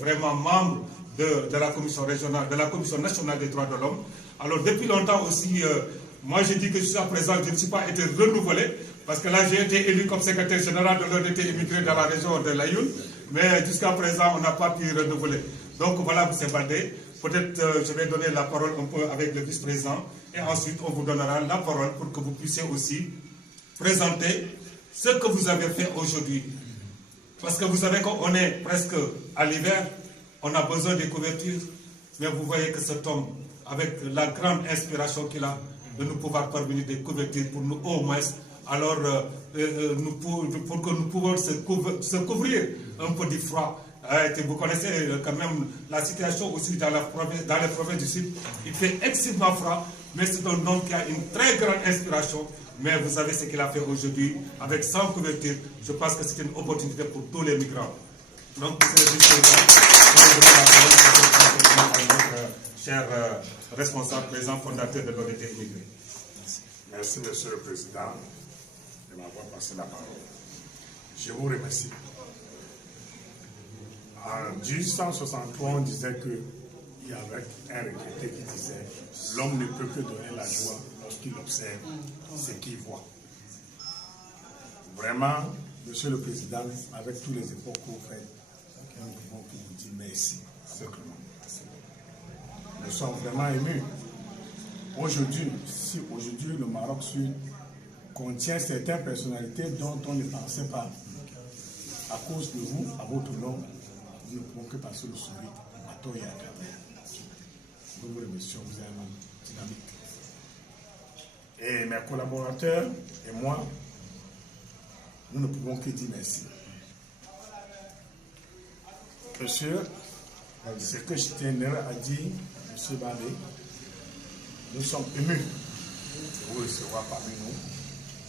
Vraiment membre de la commission régionale, de la commission nationale des droits de l'homme. Alors depuis longtemps aussi, moi je dis que jusqu'à présent je ne suis pas été renouvelé, parce que là j'ai été élu comme secrétaire général de l'ONT immigré dans la région de l'Aïoun, mais jusqu'à présent on n'a pas pu renouveler. Donc voilà M. Baldé, peut-être je vais donner la parole un peu avec le vice-président, et ensuite on vous donnera la parole pour que vous puissiez aussi présenter ce que vous avez fait aujourd'hui. Parce que vous savez qu'on est presque à l'hiver, on a besoin de couvertures, mais vous voyez que cet homme, avec la grande inspiration qu'il a, de nous pouvoir parvenir des couvertures pour nous au moins, alors pour que nous pouvons se couvrir un peu du froid. Vous connaissez quand même la situation aussi dans les provinces du Sud, il fait extrêmement froid, mais c'est un homme qui a une très grande inspiration. Mais vous savez ce qu'il a fait aujourd'hui, avec 100 couvertures, je pense que c'est une opportunité pour tous les migrants. Donc, monsieur le vice-président, je vais donner la parole à notre cher responsable, président fondateur de l'ONT immigré. Merci, monsieur le président, de m'avoir passé la parole. Je vous remercie. En 1863, on disait qu'il y avait un retraité qui disait « L'homme ne peut que donner la joie lorsqu'il observe ce qu'il voit ». Vraiment, monsieur le président, avec tous les efforts que vous faites, nous pouvons vous dire merci. Nous sommes vraiment émus. Aujourd'hui, si aujourd'hui le Maroc Sud contient certaines personnalités dont on ne pensait pas, à cause de vous, à votre nom, nous ne pouvons que passer le sourire à toi et à travers. Nous vous remercions, vous êtes un homme dynamique. Et mes collaborateurs et moi, nous ne pouvons que dire merci. Monsieur, ce que je tiendrai à dire, monsieur Baldé, nous sommes émus de vous recevoir parmi nous.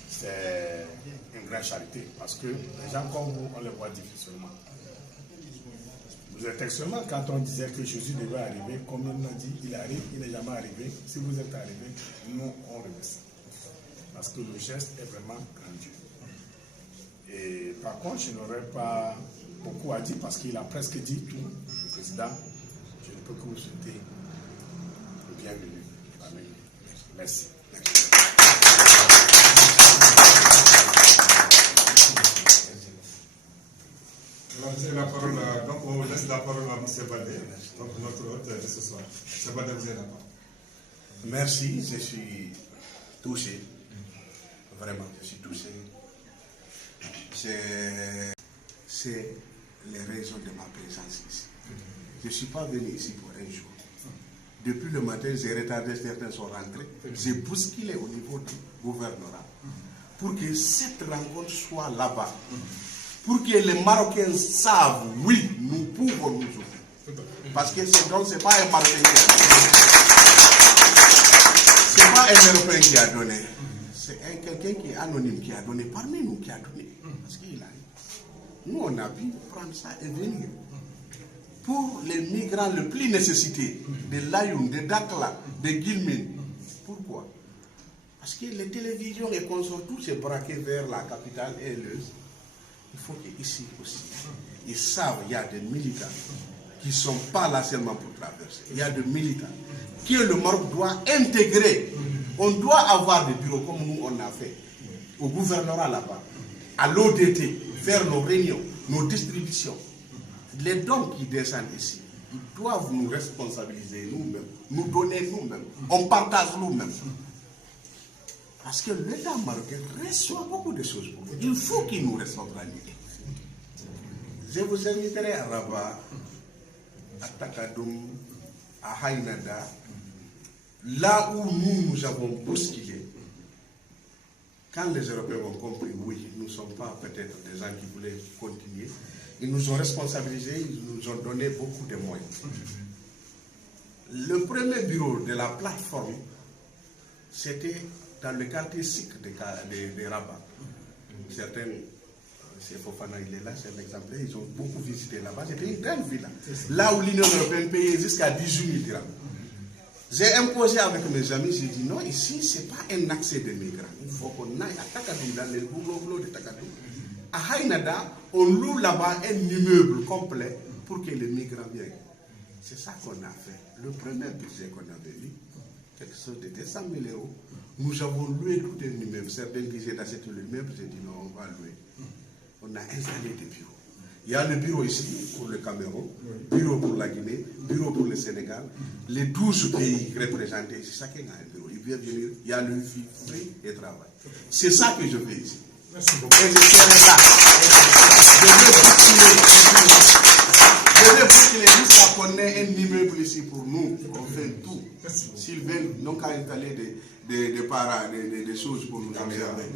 C'est une grande charité parce que les gens comme vous, on les voit difficilement. Vous êtes excellent quand on disait que Jésus devait arriver, comme on a dit, il arrive, il n'est jamais arrivé. Si vous êtes arrivé, nous, on remercie. Parce que le geste est vraiment grandiose. Et par contre, je n'aurais pas beaucoup à dire parce qu'il a presque dit tout, le président. Je ne peux que vous souhaiter le bienvenu. Amen. Merci. La parole, donc on laisse la parole à M. Baldé, donc notre hôte de ce soir. M. Baldé, vous avez la parole. Merci, je suis touché. Vraiment, je suis touché. C'est les raisons de ma présence ici. Je ne suis pas venu ici pour un jour. Depuis le matin, j'ai retardé, certains sont rentrés. J'ai bousculé au niveau du gouvernorat pour que cette rencontre soit là-bas. Pour que les Marocains savent, oui, nous pouvons nous ouvrir. Parce que ce n'est pas un Marocain qui a donné. Ce n'est pas un Européen qui a donné. C'est quelqu'un qui est anonyme qui a donné, parmi nous qui a donné. Parce qu'il a eu. Nous, on a pu prendre ça et venir. Pour les migrants les plus nécessités, de l'Aïoun, de Dakhla, de Guilmine. Pourquoi? Parce que les télévisions et consorts, tous se braqués vers la capitale et Leuz. Il faut qu'ici aussi, ils savent qu'il y a des militants qui ne sont pas là seulement pour traverser. Il y a des militants que le Maroc doit intégrer. On doit avoir des bureaux comme nous on a fait au gouvernorat là-bas, à l'ODT, faire nos réunions, nos distributions. Les dons qui descendent ici, ils doivent nous responsabiliser nous-mêmes, nous donner nous-mêmes. On partage nous-mêmes. Parce que l'État marocain reçoit beaucoup de choses pour nous. Il faut qu'il nous responsabilise. Je vous inviterai à Rabat, à Takadoum, à Haïnada, là où nous avons bousculé. Quand les Européens ont compris, oui, nous ne sommes pas peut-être des gens qui voulaient continuer, ils nous ont responsabilisés, ils nous ont donné beaucoup de moyens. Le premier bureau de la plateforme, c'était dans le quartier sikh de Rabat. Certains, c'est Fofana, il est là, c'est un exemple, ils ont beaucoup visité là-bas. C'était une grande ville. Là où l'Union européenne payait jusqu'à 18 000 dirhams. J'ai imposé avec mes amis, j'ai dit non, ici, ce n'est pas un accès de migrants. Il faut qu'on aille à Takadoum, dans les boulot de Takadoum. À Haïnada, on loue là-bas un immeuble complet pour que les migrants viennent. C'est ça qu'on a fait. Le premier budget qu'on avait eu, quelque chose de 200 000 euros, nous avons loué tout un immeuble. Certains disaient dans cet immeuble, j'ai dit non, on va louer. On a installé des bureaux. Il y a le bureau ici pour le Cameroun, bureau pour la Guinée, bureau pour le Sénégal. Les 12 pays représentés, c'est ça qu'il y a un bureau. Il vient venir, il y a le fruit et travail. C'est ça que je fais ici. Merci beaucoup. Et je serai là. Je vais boucler jusqu'à qu'on ait un immeuble ici pour nous. On fait tout. S'ils veulent, non qu'à installer des choses pour nous observer.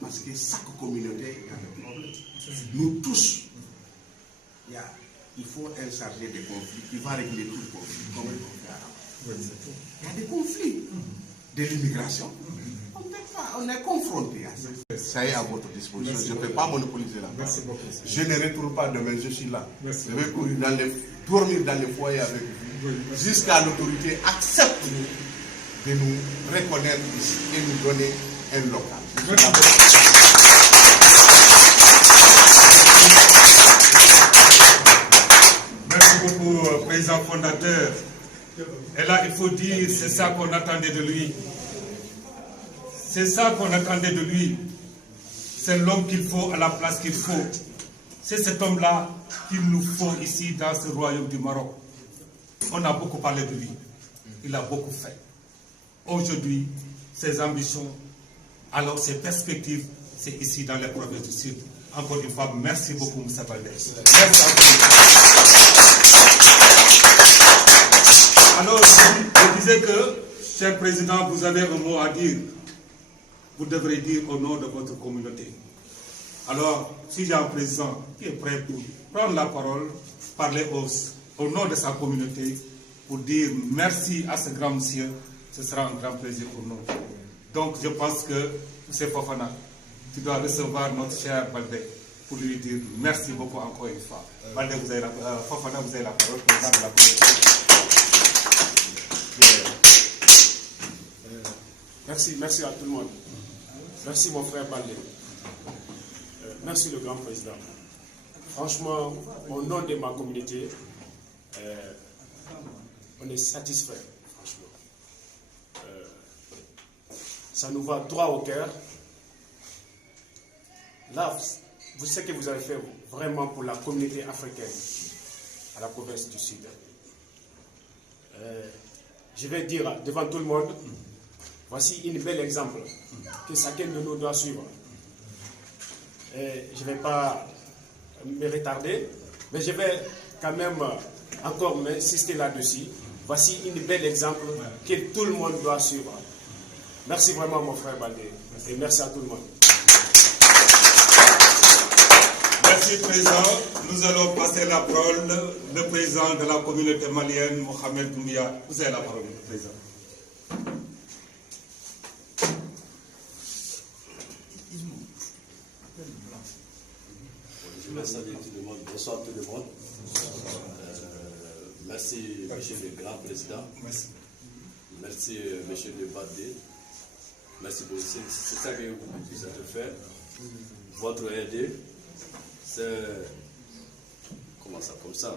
Parce que chaque communauté a des problèmes. Nous tous, il faut un chargé de conflit qui va régler tout le conflit, comme le conflit arabe. Il y a des conflits de l'immigration. On est confronté à ça. Ça est à votre disposition. Je ne peux pas monopoliser la place. Je ne retourne pas demain, je suis là. Je vais dormir dans les foyers avec vous jusqu'à l'autorité accepte de nous reconnaître ici et nous donner un local. Merci beaucoup, président fondateur. Et là, il faut dire, c'est ça qu'on attendait de lui. C'est ça qu'on attendait de lui. C'est l'homme qu'il faut à la place qu'il faut. C'est cet homme-là qu'il nous faut ici dans ce royaume du Maroc. On a beaucoup parlé de lui. Il a beaucoup fait. Aujourd'hui, ses ambitions, alors ses perspectives, c'est ici dans les provinces du Sud. Encore une fois, merci beaucoup, Moussa Baldé. Merci à vous. Alors, je disais que, cher président, vous avez un mot à dire. Vous devrez dire au nom de votre communauté. Alors, si j'ai un président qui est prêt pour prendre la parole, parler au nom de sa communauté, pour dire merci à ce grand monsieur, ce sera un grand plaisir pour nous. Donc, je pense que, M. Fofana, tu dois recevoir notre cher Baldé pour lui dire merci beaucoup encore une fois. Baldé, Fofana, vous avez la parole, président de la communauté. Merci à tout le monde. Merci mon frère Baldé. Merci le grand président. Franchement, au nom de ma communauté, on est satisfait, franchement. Ça nous va droit au cœur. Là, vous savez que vous avez fait vraiment pour la communauté africaine à la province du Sud. Je vais dire devant tout le monde, voici un bel exemple que chacun de nous doit suivre. Je ne vais pas me retarder, mais je vais quand même encore m'insister là-dessus. Voici un bel exemple que tout le monde doit suivre. Merci vraiment mon frère Baldé et merci à tout le monde. Merci président. Nous allons passer la parole au président de la communauté malienne, Mohamed Doumbia. Vous avez la parole, président. Merci à tout le monde. Bonsoir tout le monde. Merci, monsieur le grand président. Merci. Merci, monsieur le Baldé. Merci beaucoup. C'est ça que vous avez fait. Votre aide, c'est. Comment ça, comme ça?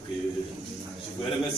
Ok. Je vous remercie.